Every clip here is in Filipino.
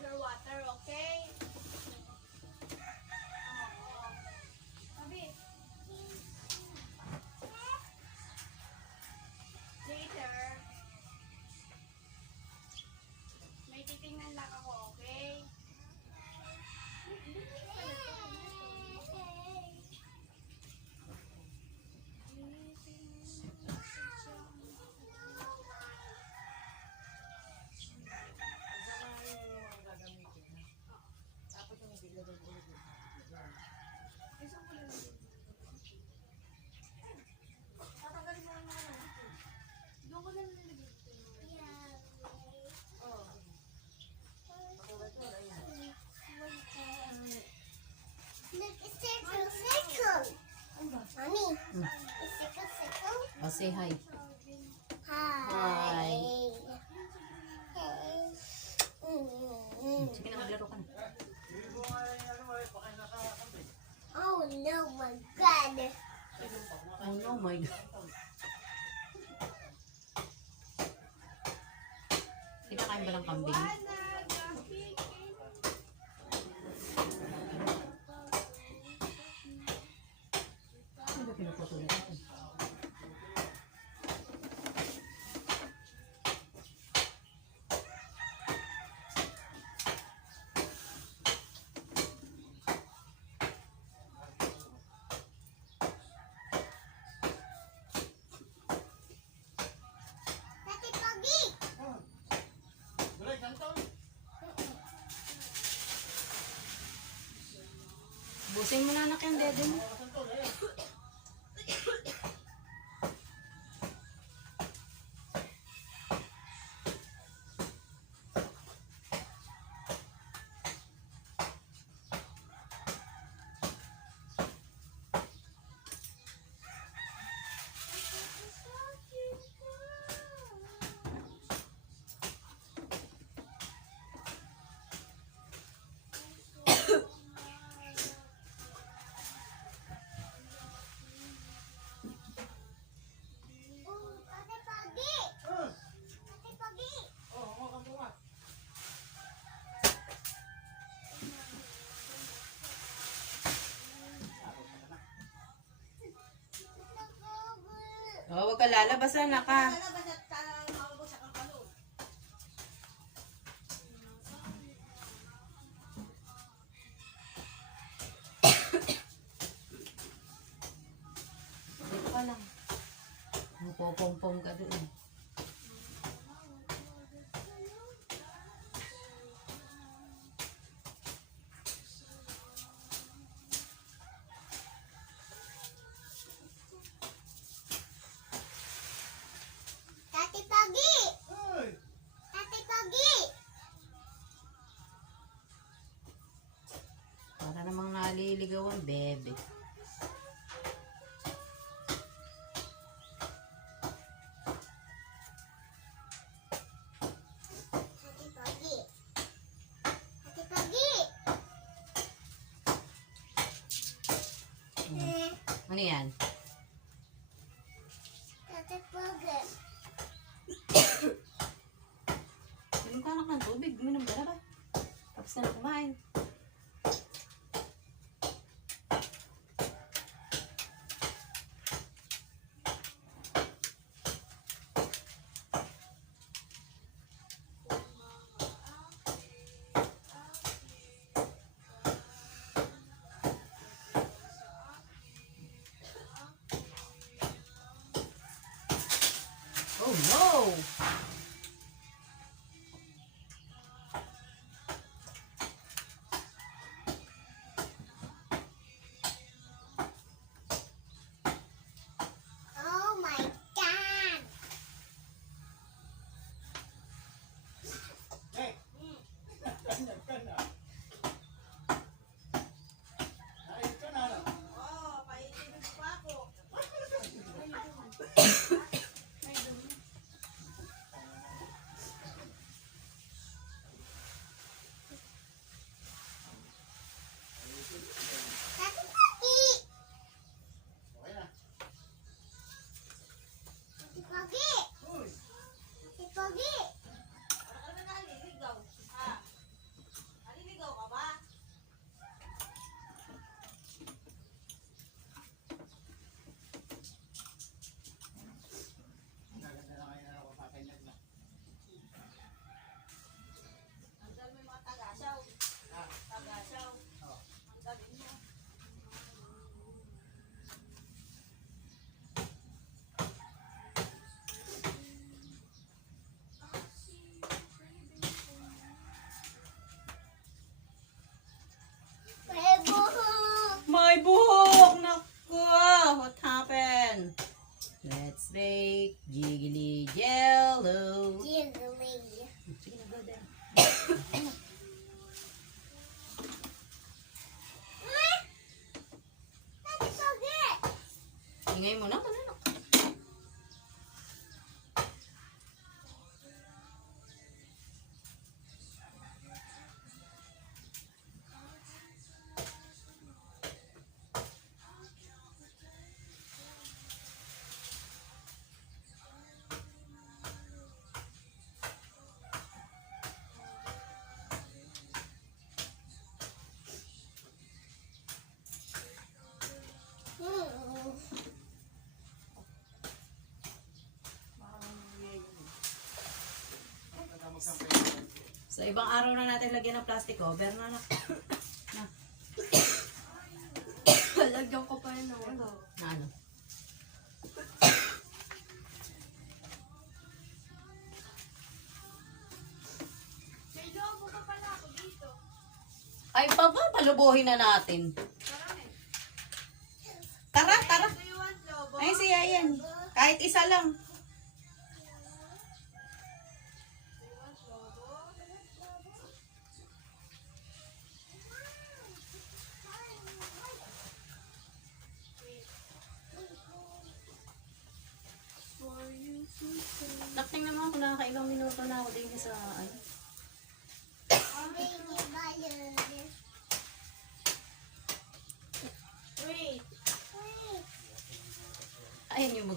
your water, okay? Say hi. Hi. Sige na, maglaro ka na. Oh no, my God. Oh no, my God. Kinakain ba ng kambing? Busin mo na anak yung dede mo. Oh, wag ka lalabas anak ha. Dito ka lang. Mupopompom ka doon. Bebe. Ate Pogi. Eh, Ano yan? Sa ibang araw na natin lagyan ng plastic cover na anak. Na, Lagyan ko pa rin ng ano. na ano? Ay, baba, palubuhin na natin. Tara, tara. Ay, siya yan. Kahit isa lang.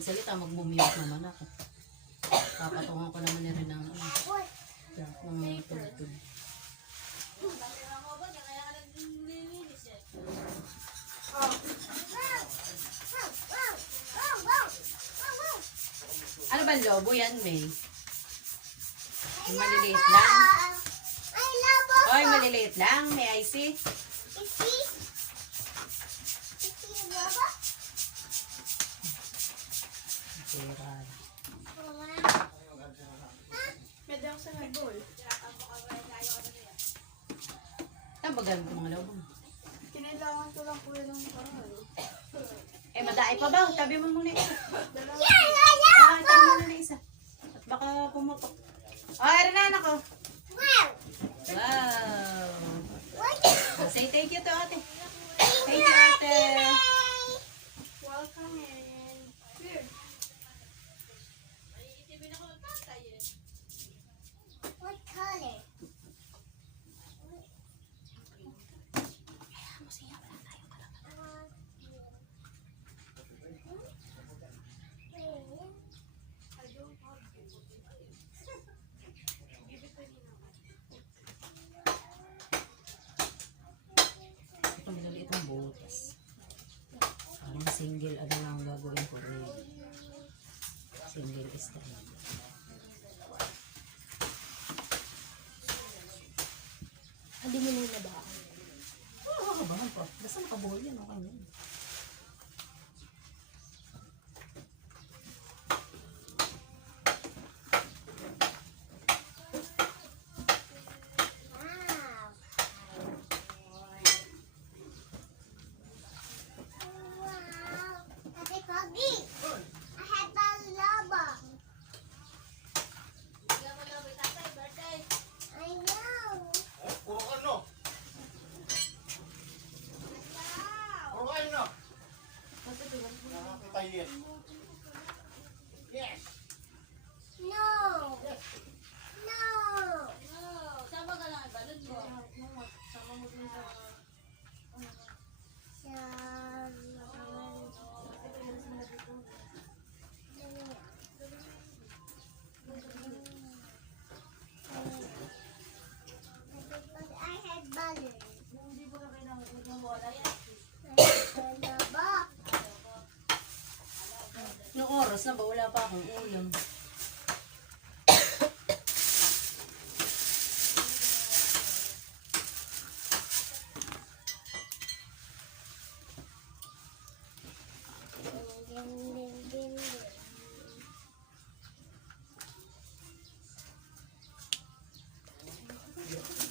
Magsalita, magmumiyot naman ako. Papatungan ko naman na rin ng, ano, ng. Wow. Wow. Ano ba lobo yan, May? Yung maliliit lang? Love it. Oy, maliliit lang. May I see? Is Mama. Pwede ako sa nag-ball. Tabagan ko mga lobo. Kinailangan ko lang kuya ng parang. Eh, madaay pa ba? Tabi mo muna isa. Yeah. Ah, tabi mo muna isa. At baka pumatok. Oh, erin na anak ko. Wow. Wow. Say thank you to ate. Thank Thank you, ate. Welcome in. Here. What color? I don't have Give it to me now. Ito malaliit ang butas. Parang single, ano lang ang gagawin ko rin. Single stand. Hindi mo na ba? Oo, oh, ba? Pa. Basta nakabuhol yan, okay na yun. Wow. Wow. Ate Kogi. I have a lobo. I know. Puro ka no? Puro kayo no? Nakakita yun. Yes! No. No. Sama ka lang, balon mo. Sama mo din sa... I had balloons. Hindi mo na kailangan magmawala yan. Lobo. Nung oras na ba, wala pa akong ulam.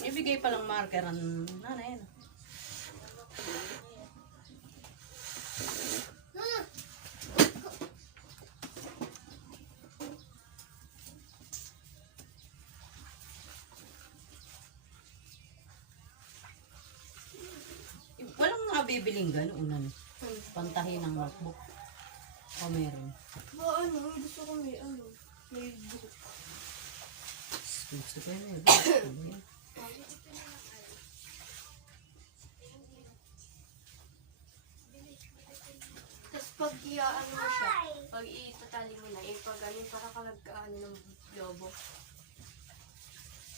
Ibigay pa lang marker ang nanay. Ano? Ah! Gano'n. Ano, pantahin ng notebook. O meron. Ba, ano, gusto ko may ano, may book. Gusto ko yun. eh. Gusto ko yun. Tapos pag iyaan mo siya, pag itatali mo na, eh, pag ano, para kalagkaan ng lobo.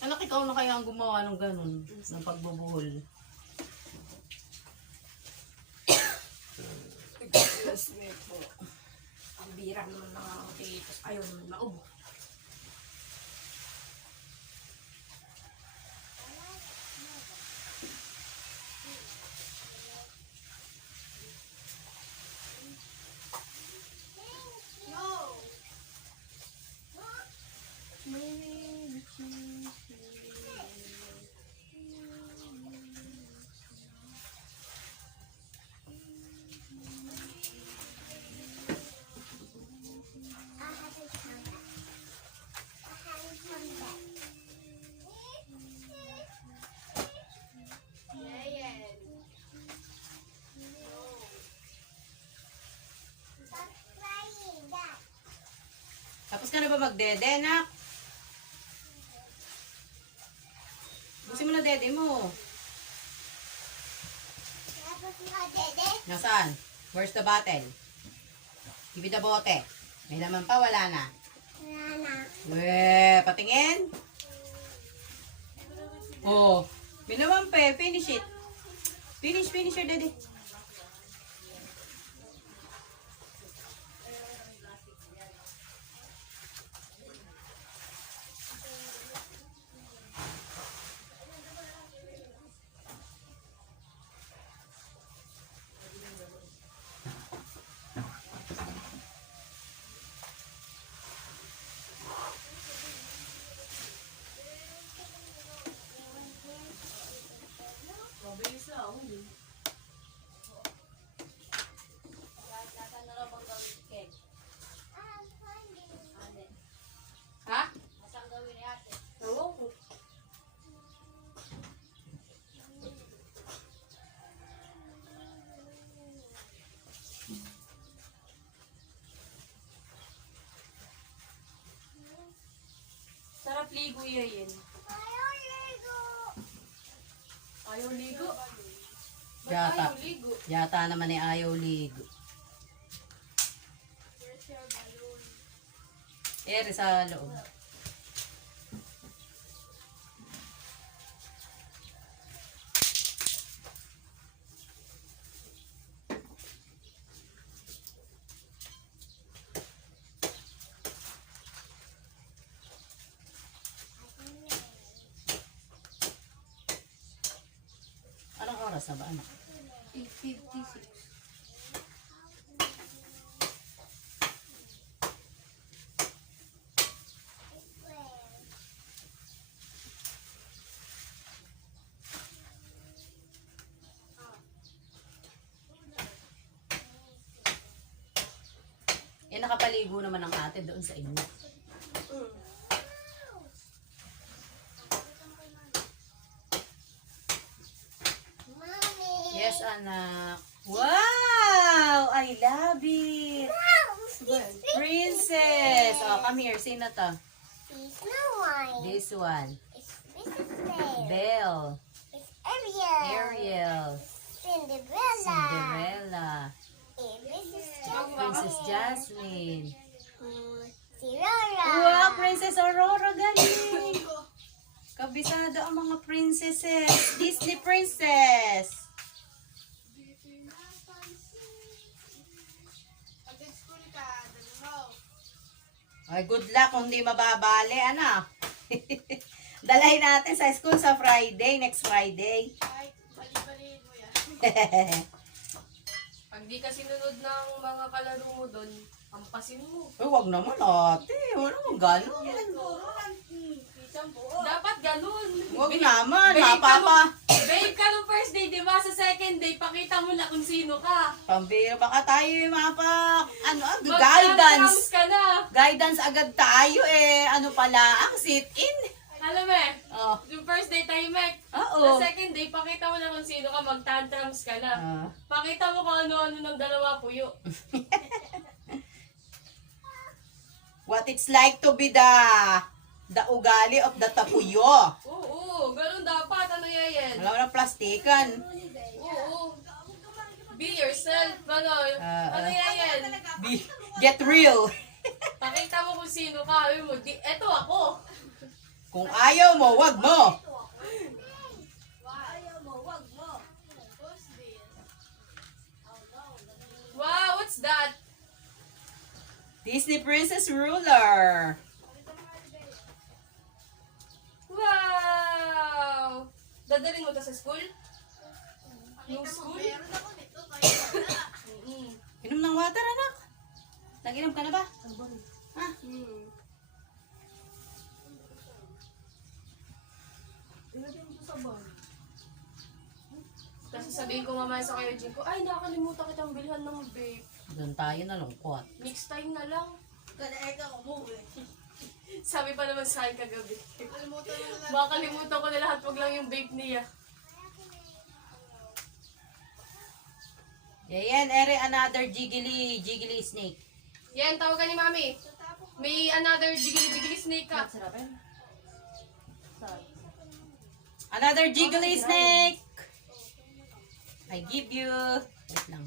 Anak, ikaw na kaya ang gumawa ng gano'n. Ng pagbubuhol. Me po. Ang bira naman ng mga titos. Ayaw naman maubo. Ka na ba magdede, nak? Busin mo na dede mo. Nasaan? Where's the bottle? Give me the bote. May laman pa, wala na. Nana. Weh, patingin. Oh, may laman pa eh. Finish it. Finish, finish your dede. Kuya Yen. Ayaw ligo. Ba't Yata. ayaw ligo? Yata naman ay ayaw ligo. Ere sa loob. Nakapaligo naman ang ate doon sa inyo. Mommy. Yes, anak. Wow! I love it! Princess! Oh, come here. Sino to? Snow White. This one. It's Princess Bear. Belle. It's Ariel. Ariel. Cinderella. Cinderella. And Princess Princess Jasmine. Si Rora. Wow, Princess Aurora, galing! Kabisado ang mga princesses. Disney princess. Ay, good luck kung di mababali, ano? Dalay natin sa school sa Friday, next Friday. Pag di ka sinunod ng mga kalaro mo doon, hampasin mo. Ay, wag naman ate. Wala naman gano'n. Dapat ganun. Wag Babe- naman, babe ka mapapa. nung- Babe ka nung first day, di ba? Sa second day, pakita mo na kung sino ka. Pambira, baka tayo yung mapa, ano, ah, Mag-trams guidance. ka na. Guidance agad tayo eh. Ano pala, ang sit-in. Alam mo eh, Oh, yung first day tayo, Mek. oo. Sa second day, pakita mo na kung sino ka, mag-tantrums ka na. Ah. Pakita mo kung ano-ano ng dalawa puyo. what it's like to be the the ugali of the tapuyo. Oo, ganun dapat. Ano yan? Wala na plastikan. Oo. Be yourself. Ano, Ah, ano ah. yan? Be, get real. Pakita mo kung sino ka. Sabi mo, di, eto ako. Kung ayaw mo, wag mo. Wow, what's that? Disney Princess Ruler. Wow! Dadalhin mo to sa school? Yung school? Inom ng water, anak. Nag-inom ka na ba? Ha? Hmm. Kasi sabihin ko mamaya sa kayo, Jin ko, ay, nakakalimutan kitang bilhan ng vape. Doon tayo nalungkot. Next time na lang. Sabi pa naman sa akin kagabi. Makakalimutan ko na lahat, wag lang yung vape niya. Yan, ere another jiggly, jiggly snake. Yan, tawagan ni Mami. May another jiggly-jiggly snake ka. Another jiggly snake. I give you. Wait lang.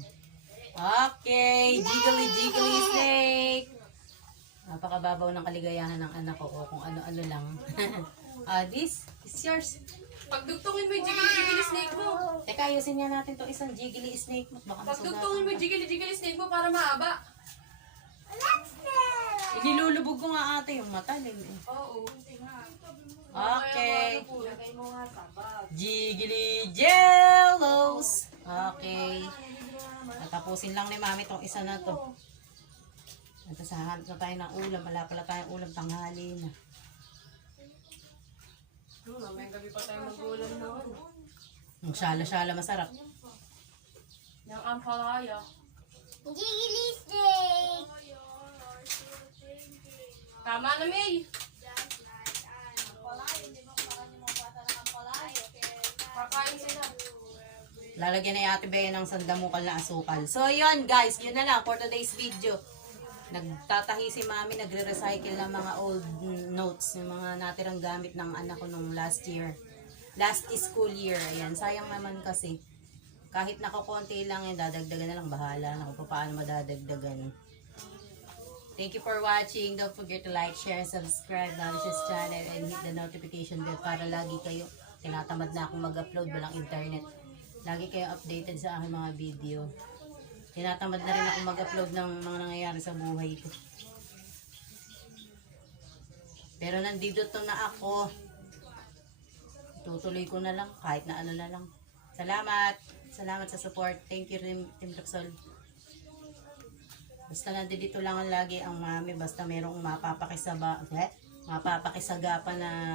Okay, jiggly jiggly snake. Napakababaw ng kaligayahan ng anak ko o kung ano-ano lang. Ah, this is yours. Pagdugtungin mo yung jiggly-jiggly snake mo. Teka, ayusin nga natin to isang jiggly snake mo. Baka Pagdugtungin mo yung jiggly-jiggly snake mo para maaba. Inilulubog ko nga ate yung mata. Lim, eh. Oo. Okay. Jiggly jellos. Okay. Tatapusin lang ni mami tong isa na to. At sa hanap na tayo ng ulam. Wala pala tayong ulam tanghali na. Hmm, mamayang gabi pa tayo mag-ulam na. Yung shala-shala masarap. Yung ampalaya. Jiggly snake. Tama na, May. Lalagyan na yung ate Bea ng sandamukal na asukal. So, yun guys. Yun na lang for today's video. Nagtatahi si mami, nagre-recycle ng mga old notes, yung mga natirang gamit ng anak ko nung last year. Last school year. Ayan, sayang naman kasi. Kahit nakukonti lang yun, dadagdagan na lang. Bahala na kung paano madadagdagan. Thank you for watching. Don't forget to like, share, subscribe na this channel and hit the notification bell para lagi kayo tinatamad na akong mag-upload walang internet. Lagi kayo updated sa aking mga video. Tinatamad na rin ako mag-upload ng mga nangyayari sa buhay ko. Pero nandito to na ako. Tutuloy ko na lang kahit na ano na lang. Salamat. Salamat sa support. Thank you Rim, Team Luxol. Basta nandito lang ang lagi ang mami. Basta merong mapapakisaba, eh, mapapakisaga pa na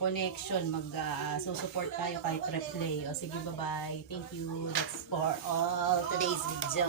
connection. Mag uh, support tayo kahit replay. O sige, bye-bye. Thank you. That's for all today's video.